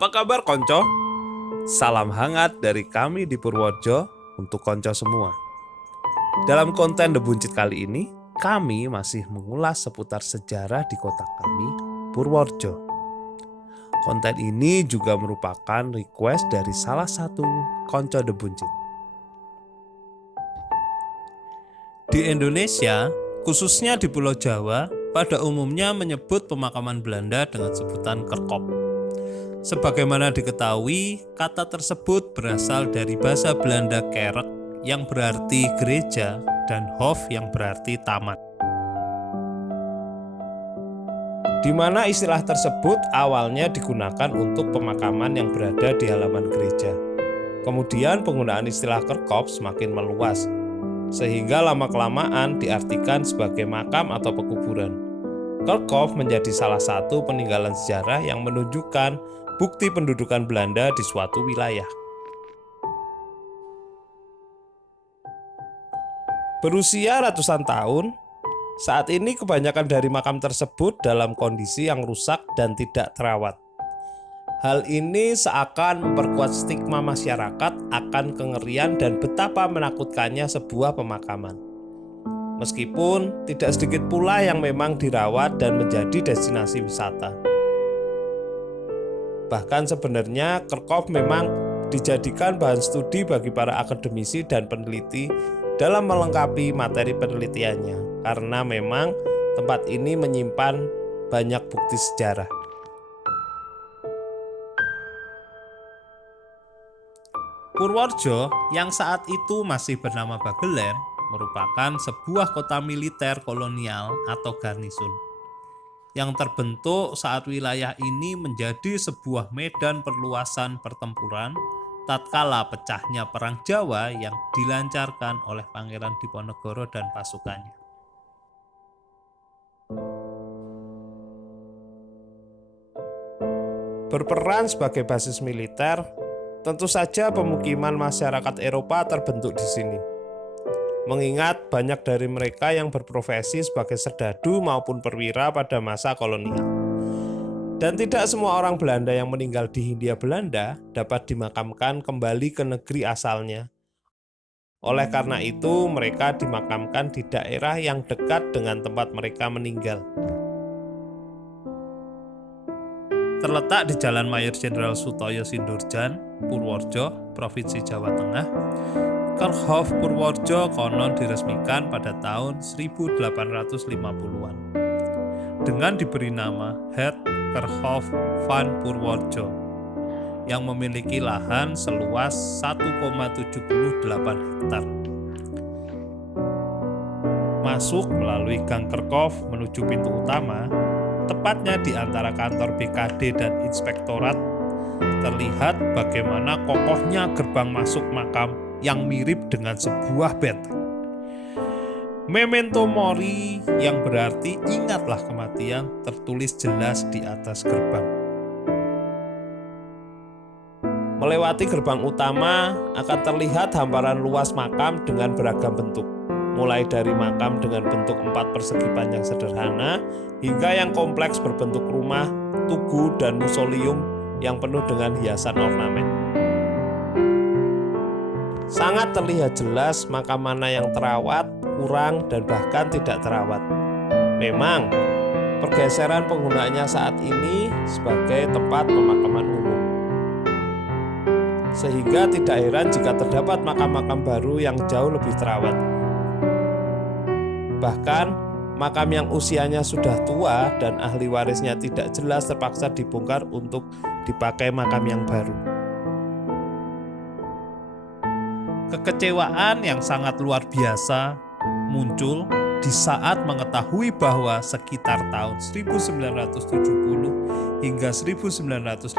Apa kabar konco? Salam hangat dari kami di Purworejo untuk konco semua. Dalam konten The Buncit kali ini, kami masih mengulas seputar sejarah di kota kami, Purworejo. Konten ini juga merupakan request dari salah satu konco The Buncit. Di Indonesia, khususnya di Pulau Jawa, pada umumnya menyebut pemakaman Belanda dengan sebutan kerkop. Sebagaimana diketahui, kata tersebut berasal dari bahasa Belanda kerk yang berarti gereja dan hof yang berarti taman. Di mana istilah tersebut awalnya digunakan untuk pemakaman yang berada di halaman gereja. Kemudian penggunaan istilah kerkop semakin meluas, sehingga lama-kelamaan diartikan sebagai makam atau pekuburan. Kerkop menjadi salah satu peninggalan sejarah yang menunjukkan bukti pendudukan Belanda di suatu wilayah. Berusia ratusan tahun, saat ini kebanyakan dari makam tersebut dalam kondisi yang rusak dan tidak terawat. Hal ini seakan memperkuat stigma masyarakat akan kengerian dan betapa menakutkannya sebuah pemakaman. Meskipun tidak sedikit pula yang memang dirawat dan menjadi destinasi wisata. Bahkan sebenarnya kerkop memang dijadikan bahan studi bagi para akademisi dan peneliti dalam melengkapi materi penelitiannya, karena memang tempat ini menyimpan banyak bukti sejarah. Purworejo yang saat itu masih bernama Bagelen merupakan sebuah kota militer kolonial atau garnison yang terbentuk saat wilayah ini menjadi sebuah medan perluasan pertempuran tatkala pecahnya Perang Jawa yang dilancarkan oleh Pangeran Diponegoro dan pasukannya. Berperan sebagai basis militer, tentu saja pemukiman masyarakat Eropa terbentuk di sini. Mengingat banyak dari mereka yang berprofesi sebagai serdadu maupun perwira pada masa kolonial. Dan tidak semua orang Belanda yang meninggal di Hindia Belanda dapat dimakamkan kembali ke negeri asalnya. Oleh karena itu, mereka dimakamkan di daerah yang dekat dengan tempat mereka meninggal. Terletak di Jalan Mayor Jenderal Sutoyo Sindurjan, Purworejo, Provinsi Jawa Tengah, Kerkhof Purworejo konon diresmikan pada tahun 1850-an dengan diberi nama Het Kerkhof van Purworejo yang memiliki lahan seluas 1,78 hektar. Masuk melalui Gang Kerkhof menuju pintu utama, tepatnya di antara kantor BKD dan Inspektorat, terlihat bagaimana kokohnya gerbang masuk makam yang mirip dengan sebuah benteng. Memento mori yang berarti ingatlah kematian tertulis jelas di atas gerbang. Melewati gerbang utama akan terlihat hamparan luas makam dengan beragam bentuk. Mulai dari makam dengan bentuk 4 persegi panjang sederhana hingga yang kompleks berbentuk rumah, tugu, dan mausoleum yang penuh dengan hiasan ornamen. Sangat terlihat jelas makam mana yang terawat, kurang, dan bahkan tidak terawat. Memang, pergeseran penggunaannya saat ini sebagai tempat pemakaman umum. Sehingga tidak heran jika terdapat makam-makam baru yang jauh lebih terawat. Bahkan, makam yang usianya sudah tua dan ahli warisnya tidak jelas terpaksa dibongkar untuk dipakai makam yang baru. Kekecewaan yang sangat luar biasa muncul di saat mengetahui bahwa sekitar tahun 1970 hingga 1980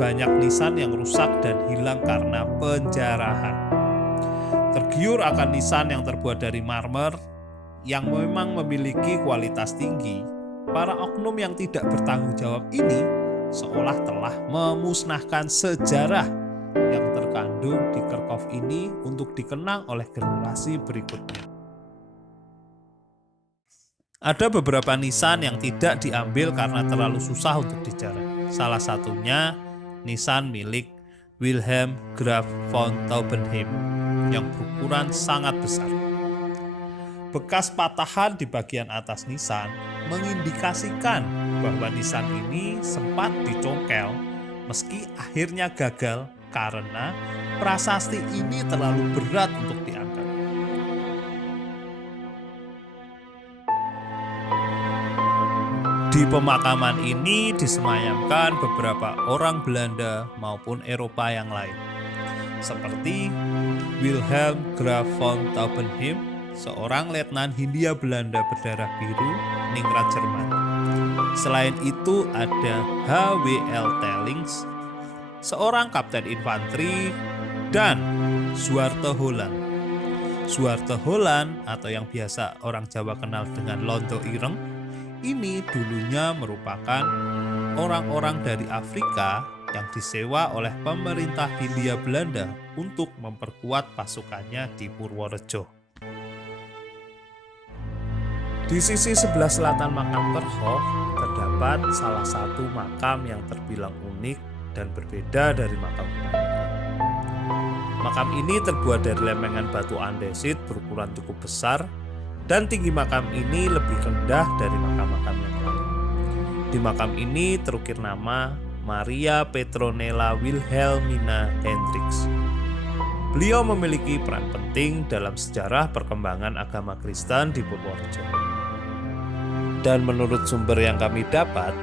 banyak nisan yang rusak dan hilang karena penjarahan. Tergiur akan nisan yang terbuat dari marmer yang memang memiliki kualitas tinggi, para oknum yang tidak bertanggung jawab ini seolah telah memusnahkan sejarah yang terkandung di kerkhof ini untuk dikenang oleh generasi berikutnya. Ada beberapa nisan yang tidak diambil karena terlalu susah untuk dijarah. salah satunya nisan milik Wilhelm Graf von Taubenheim yang berukuran sangat besar. Bekas patahan di bagian atas nisan mengindikasikan bahwa nisan ini sempat dicongkel meski akhirnya gagal karena prasasti ini terlalu berat untuk diangkat. Di pemakaman ini disemayamkan beberapa orang Belanda maupun Eropa yang lain, seperti Wilhelm Graf von Taubenheim, seorang letnan Hindia Belanda berdarah biru, ningrat Jerman. Selain itu ada H.W.L. Tellings, seorang kapten infanteri, dan Zwarte Holland. Zwarte Holland atau yang biasa orang Jawa kenal dengan Londo Ireng, ini dulunya merupakan orang-orang dari Afrika yang disewa oleh pemerintah Hindia Belanda untuk memperkuat pasukannya di Purworejo. Di sisi sebelah selatan makam Kerkhof terdapat salah satu makam yang terbilang unik dan berbeda dari makam kebanyakan. Makam ini terbuat dari lempengan batu andesit berukuran cukup besar dan tinggi makam ini lebih rendah dari makam-makam yang lain. Di makam ini terukir nama Maria Petronella Wilhelmina Hendricks. Beliau memiliki peran penting dalam sejarah perkembangan agama Kristen di Purworejo. Dan menurut sumber yang kami dapat,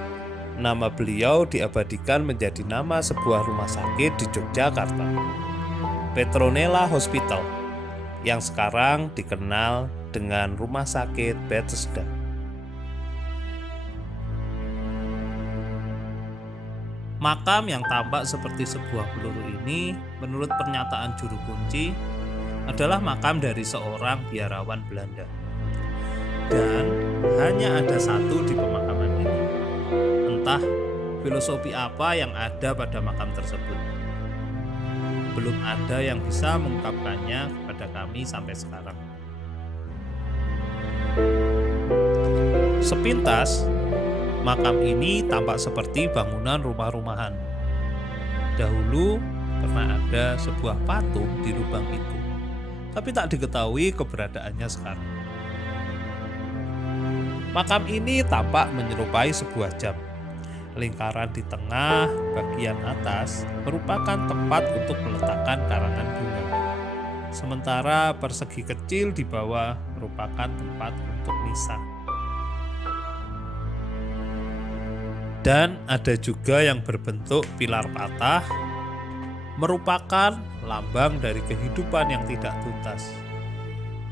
nama beliau diabadikan menjadi nama sebuah rumah sakit di Yogyakarta, Petronella Hospital, yang sekarang dikenal dengan Rumah Sakit Bethesda. Makam yang tampak seperti sebuah peluru ini, menurut pernyataan juru kunci, adalah makam dari seorang biarawan Belanda. Dan hanya ada satu di pemakaman ini. Entah filosofi apa yang ada pada makam tersebut. Belum ada yang bisa mengungkapkannya kepada kami sampai sekarang. Sepintas, makam ini tampak seperti bangunan rumah-rumahan. Dahulu pernah ada sebuah patung di lubang itu, tapi tak diketahui keberadaannya sekarang. Makam ini tampak menyerupai sebuah jam. Lingkaran di tengah bagian atas merupakan tempat untuk meletakkan karangan bunga. Sementara persegi kecil di bawah merupakan tempat untuk nisan. Dan ada juga yang berbentuk pilar patah, merupakan lambang dari kehidupan yang tidak tuntas.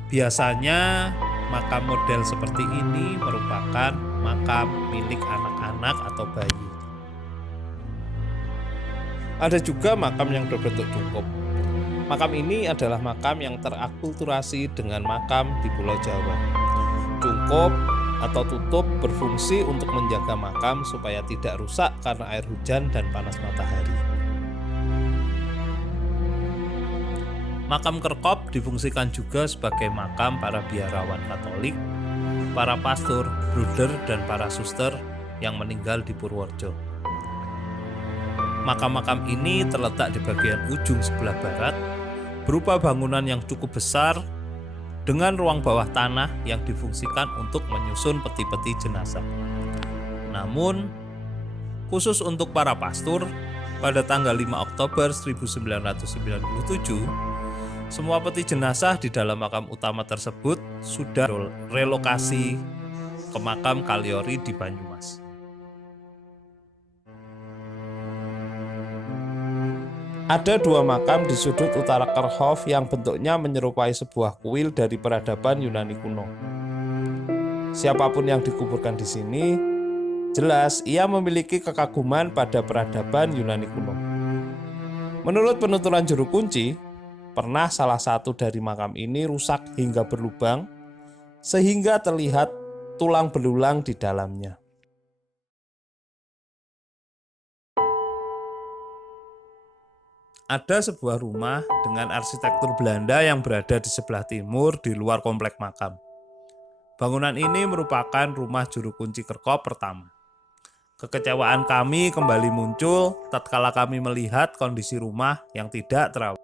Biasanya makam model seperti ini merupakan makam milik anak-anak atau bayi. Ada juga makam yang berbentuk cungkup. Makam ini adalah makam yang terakulturasi dengan makam di Pulau Jawa. Cungkup atau tutup berfungsi untuk menjaga makam supaya tidak rusak karena air hujan dan panas matahari. Makam Kerkhof difungsikan juga sebagai makam para biarawan Katolik, para pastor, bruder, dan para suster yang meninggal di Purworejo. Makam-makam ini terletak di bagian ujung sebelah barat, berupa bangunan yang cukup besar dengan ruang bawah tanah yang difungsikan untuk menyusun peti-peti jenazah. Namun, khusus untuk para pastor, pada tanggal 5 Oktober 1997, semua peti jenazah di dalam makam utama tersebut sudah relokasi ke makam Kaliori di Banyumas. Ada dua makam di sudut utara Kerkhof yang bentuknya menyerupai sebuah kuil dari peradaban Yunani kuno. Siapapun yang dikuburkan di sini, jelas ia memiliki kekaguman pada peradaban Yunani kuno. Menurut penuturan juru kunci, pernah salah satu dari makam ini rusak hingga berlubang, sehingga terlihat tulang belulang di dalamnya. Ada sebuah rumah dengan arsitektur Belanda yang berada di sebelah timur di luar komplek makam. Bangunan ini merupakan rumah juru kunci Kerkhof pertama. Kekecewaan kami kembali muncul tatkala kami melihat kondisi rumah yang tidak terawat.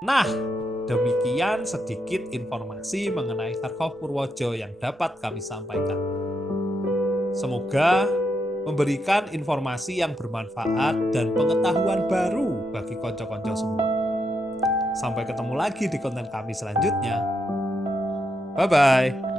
Nah, demikian sedikit informasi mengenai Kharkov Purworejo yang dapat kami sampaikan. Semoga memberikan informasi yang bermanfaat dan pengetahuan baru bagi konco-konco semua. Sampai ketemu lagi di konten kami selanjutnya. Bye-bye.